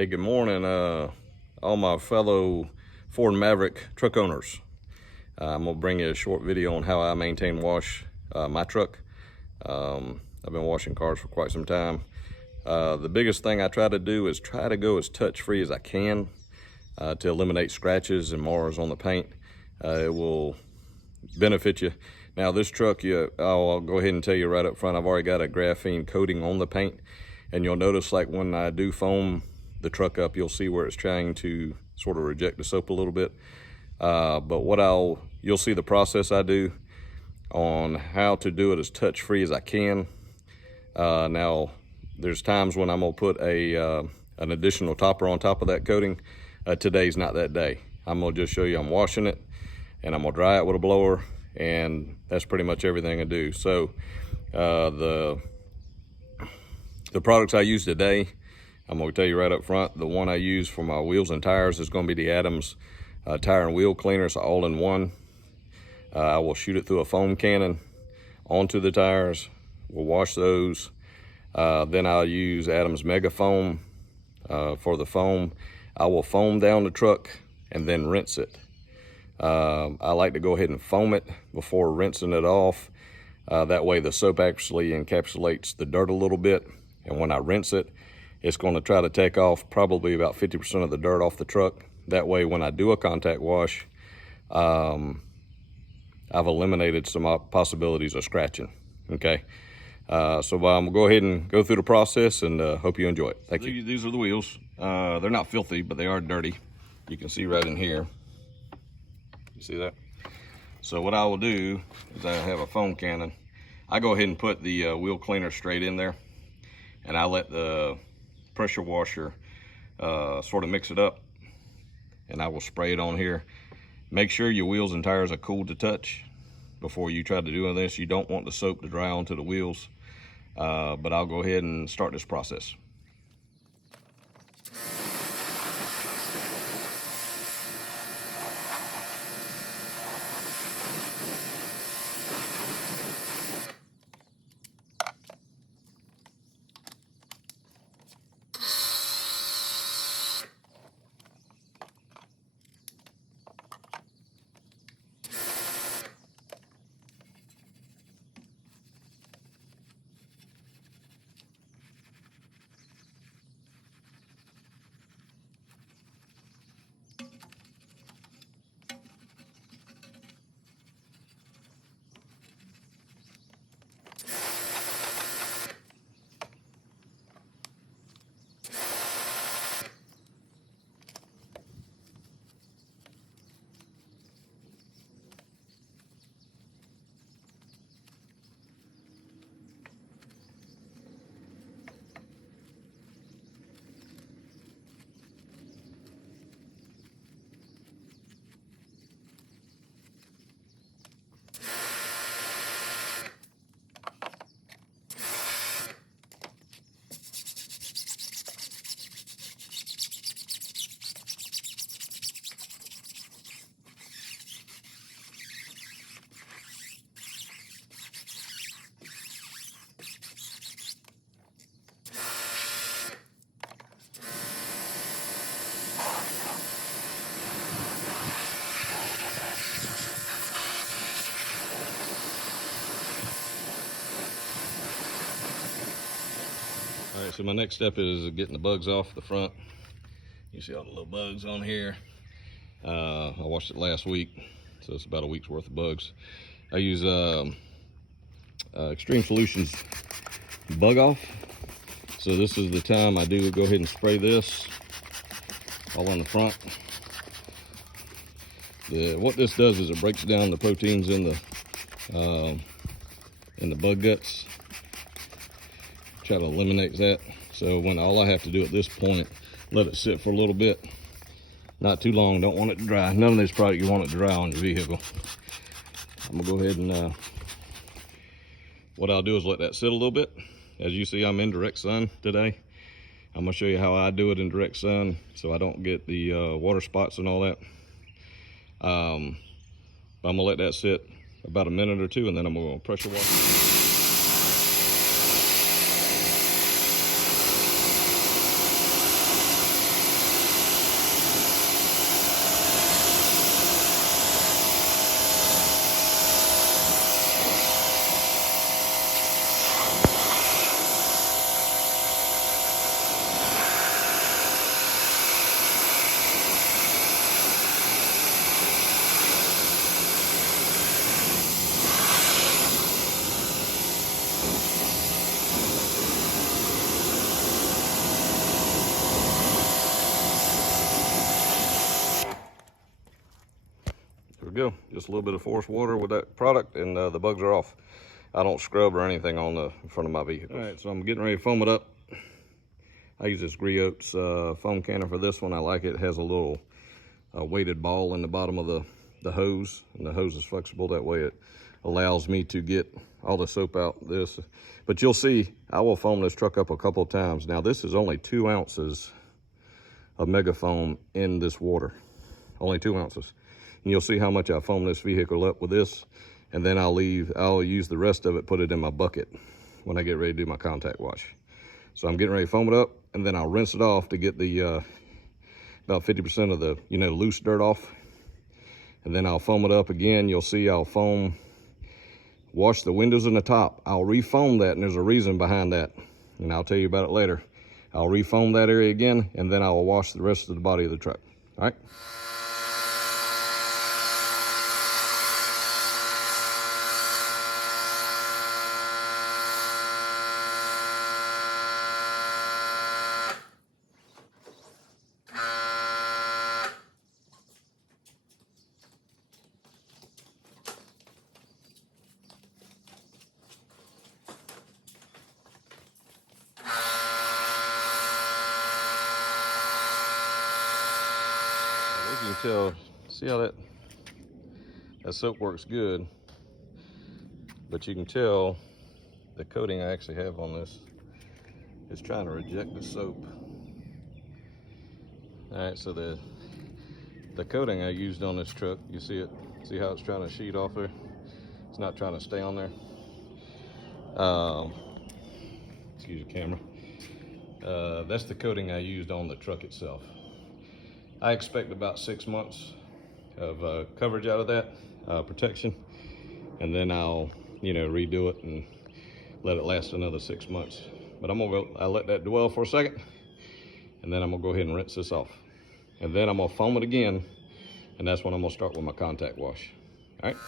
Hey, good morning, all my fellow Ford Maverick truck owners. I'm gonna bring you a short video on how I maintain wash my truck. I've been washing cars for quite some time. The biggest thing I try to do is try to go as touch-free as I can to eliminate scratches and mars on the paint. It will benefit you. Now this truck, I'll go ahead and tell you right up front, I've already got a graphene coating on the paint, and you'll notice like when I do foam the truck up, you'll see where it's trying to sort of reject the soap a little bit. But you'll see the process I do on how to do it as touch-free as I can. Now, there's times when I'm gonna put an additional topper on top of that coating. Today's not that day. I'm gonna just show you I'm washing it, and I'm gonna dry it with a blower, and that's pretty much everything I do. So the products I use today, I'm gonna tell you right up front, the one I use for my wheels and tires is gonna be the Adams tire and wheel cleaner. It's all in one. I will shoot it through a foam cannon onto the tires. We'll wash those. Then I'll use Adams Mega Foam for the foam. I will foam down the truck and then rinse it. I like to go ahead and foam it before rinsing it off. That way the soap actually encapsulates the dirt a little bit. And when I rinse it, it's going to try to take off probably about 50% of the dirt off the truck. That way when I do a contact wash, I've eliminated some possibilities of scratching. Okay, so I'm gonna go ahead and go through the process, and hope you enjoy it. Thank you. These are the wheels. They're not filthy, but they are dirty. You can see right in here. You see that? So what I will do is I have a foam cannon. I go ahead and put the wheel cleaner straight in there, and I let the pressure washer sort of mix it up, and I will spray it on here. Make sure your wheels and tires are cool to touch before you try to do this. You don't want the soap to dry onto the wheels, but I'll go ahead and start this process. All right, so my next step is getting the bugs off the front. You see all the little bugs on here. I washed it last week, so it's about a week's worth of bugs. I use Extreme Solutions bug off. So this is the time I do go ahead and spray this all on the front. What this does is it breaks down the proteins in the bug guts. Try to eliminate that. So when all I have to do at this point, let it sit for a little bit, not too long. Don't want it to dry. None of this product you want it to dry on your vehicle. I'm gonna go ahead and what I'll do is let that sit a little bit. As you see, I'm in direct sun today. I'm gonna show you how I do it in direct sun so I don't get the water spots and all that. I'm gonna let that sit about a minute or two, and then I'm gonna pressure wash. we go. Just a little bit of forced water with that product, and the bugs are off. I don't scrub or anything on the front of my vehicle. All right, so I'm getting ready to foam it up. I use this Griots foam canner for this one. I like it. It has a little weighted ball in the bottom of the hose, and the hose is flexible. That way it allows me to get all the soap out this. But you'll see, I will foam this truck up a couple of times. Now this is only 2 ounces of mega foam in this water. Only 2 ounces. And you'll see how much I foam this vehicle up with this, and then I'll use the rest of it, put it in my bucket when I get ready to do my contact wash. So I'm getting ready to foam it up, and then I'll rinse it off to get the about 50% of the loose dirt off. And then I'll foam it up again. You'll see I'll wash the windows and the top. I'll refoam that, and there's a reason behind that, and I'll tell you about it later. I'll refoam that area again, and then I will wash the rest of the body of the truck. All right. You can tell, see how that soap works good, but you can tell the coating I actually have on this is trying to reject the soap. All right, so the coating I used on this truck, you see it? See how it's trying to sheet off there? It's not trying to stay on there. Excuse the camera. That's the coating I used on the truck itself. I expect about 6 months of coverage out of that, protection, and then I'll redo it and let it last another 6 months. But I'll let that dwell for a second, and then I'm gonna go ahead and rinse this off, and then I'm gonna foam it again, and that's when I'm gonna start with my contact wash. All right.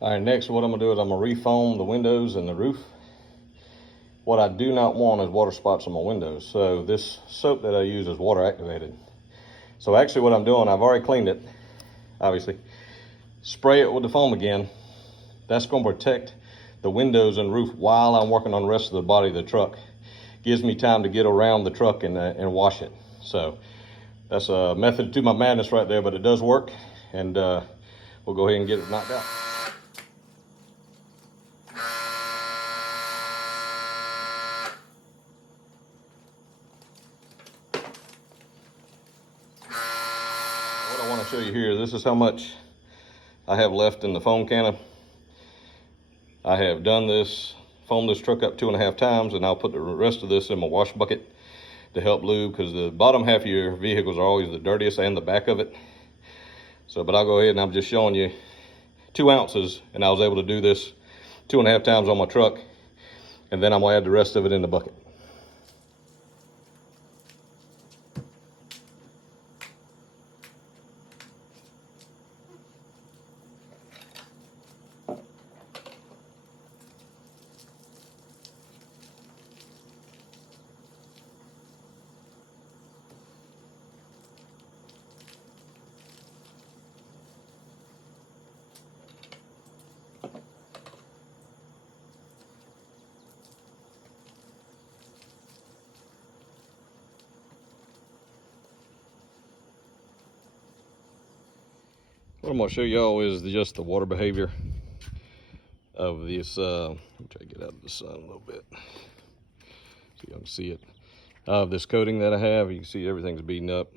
All right, next what I'm gonna do is I'm gonna refoam the windows and the roof. What I do not want is water spots on my windows. So this soap that I use is water activated. So actually what I'm doing, I've already cleaned it, obviously. Spray it with the foam again. That's gonna protect the windows and roof while I'm working on the rest of the body of the truck. Gives me time to get around the truck and wash it. So that's a method to my madness right there, but it does work. And we'll go ahead and get it knocked out. show you here. This is how much I have left in the foam cannon. I have done this, foamed this truck up 2.5 times, and I'll put the rest of this in my wash bucket to help lube, because the bottom half of your vehicles are always the dirtiest, and the back of it. So, but I'll go ahead and I'm just showing you 2 ounces, and I was able to do this 2.5 times on my truck, and then I'm gonna add the rest of it in the bucket. What I'm gonna show y'all is just the water behavior of this. Let me try to get out of the sun a little bit so y'all can see it. This coating that I have, you can see everything's beaten up.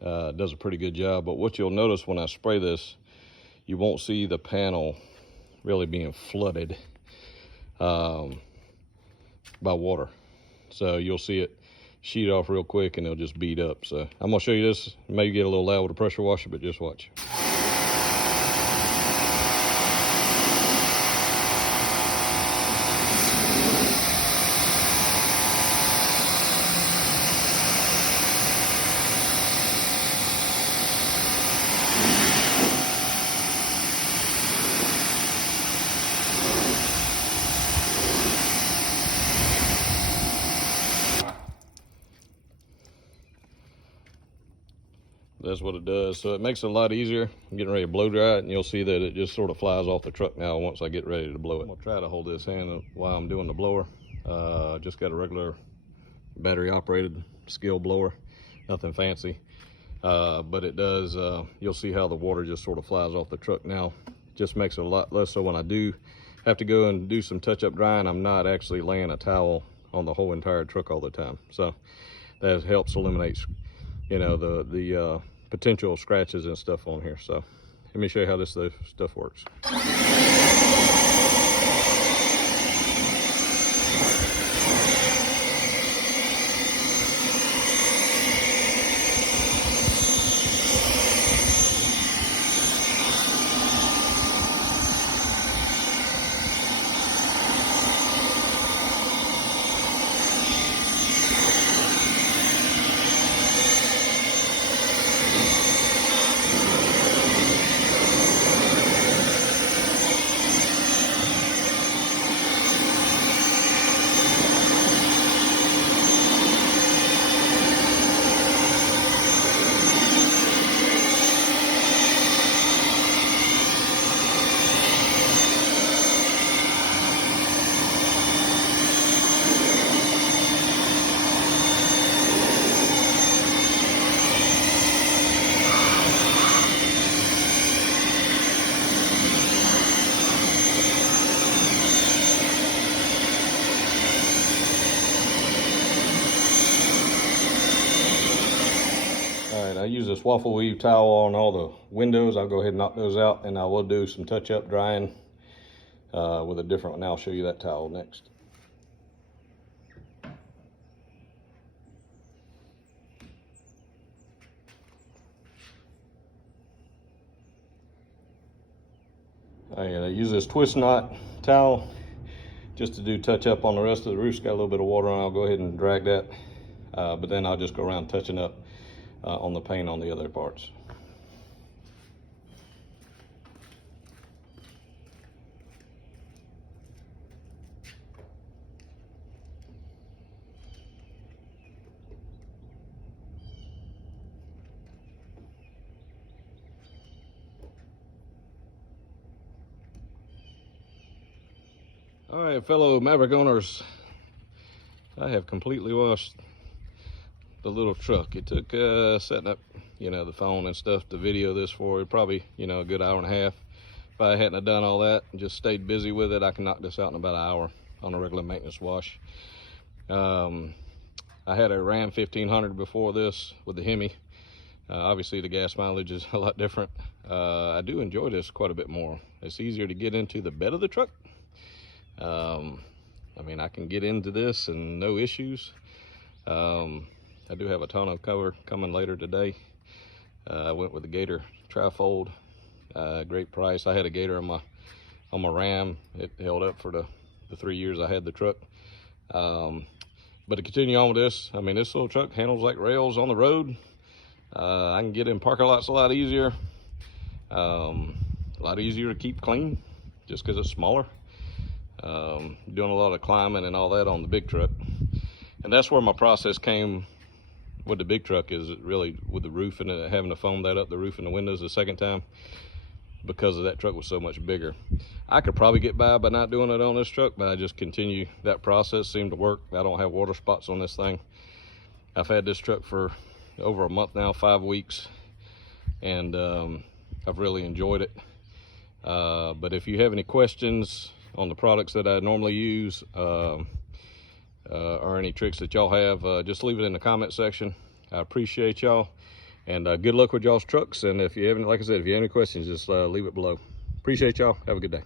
It does a pretty good job, but what you'll notice when I spray this, you won't see the panel really being flooded by water. So you'll see it sheet off real quick and it'll just beat up. So I'm gonna show you this. Maybe get a little loud with a pressure washer, but just watch. That's what it does. So it makes it a lot easier. I'm getting ready to blow dry it, and you'll see that it just sort of flies off the truck now once I get ready to blow it. I'm gonna try to hold this hand while I'm doing the blower. Just got a regular battery operated skill blower, nothing fancy. But it does, you'll see how the water just sort of flies off the truck now. Just makes it a lot less, so when I do have to go and do some touch-up drying, I'm not actually laying a towel on the whole entire truck all the time. So that helps eliminate, you know, the potential scratches and stuff on here. So let me show you how this stuff works. I use this waffle weave towel on all the windows. I'll go ahead and knock those out, and I will do some touch-up drying with a different one. I'll show you that towel next. I use this twist knot towel just to do touch-up on the rest of the roof's got a little bit of water on. I'll go ahead and drag that, but then I'll just go around touching up on the paint on the other parts. All right, fellow Maverick owners, I have completely washed the little truck. It took setting up, you know, the phone and stuff to video this for probably, you know, a good hour and a half. If I hadn't have done all that and just stayed busy with it, I can knock this out in about an hour on a regular maintenance wash. I had a Ram 1500 before this with the Hemi. Obviously the gas mileage is a lot different. I do enjoy this quite a bit more. It's easier to get into the bed of the truck. I mean, I can get into this and no issues. I do have a tonneau cover coming later today. I went with the Gator trifold, great price. I had a Gator on my Ram. It held up for the 3 years I had the truck. But to continue on with this, I mean, this little truck handles like rails on the road. I can get in parking lots a lot easier. A lot easier to keep clean just because it's smaller. Doing a lot of climbing and all that on the big truck. And that's where my process came with the big truck, is really with the roof and having to foam that up, the roof and the windows the second time, because of that truck was so much bigger. I could probably get by not doing it on this truck, but I just continue that process. Seemed to work. I don't have water spots on this thing. I've had this truck for over a month now, 5 weeks, and I've really enjoyed it. But if you have any questions on the products that I normally use, or any tricks that y'all have, just leave it in the comment section. I appreciate y'all, and good luck with y'all's trucks. And if you haven't, like I said, if you have any questions, just leave it below. Appreciate y'all. Have a good day.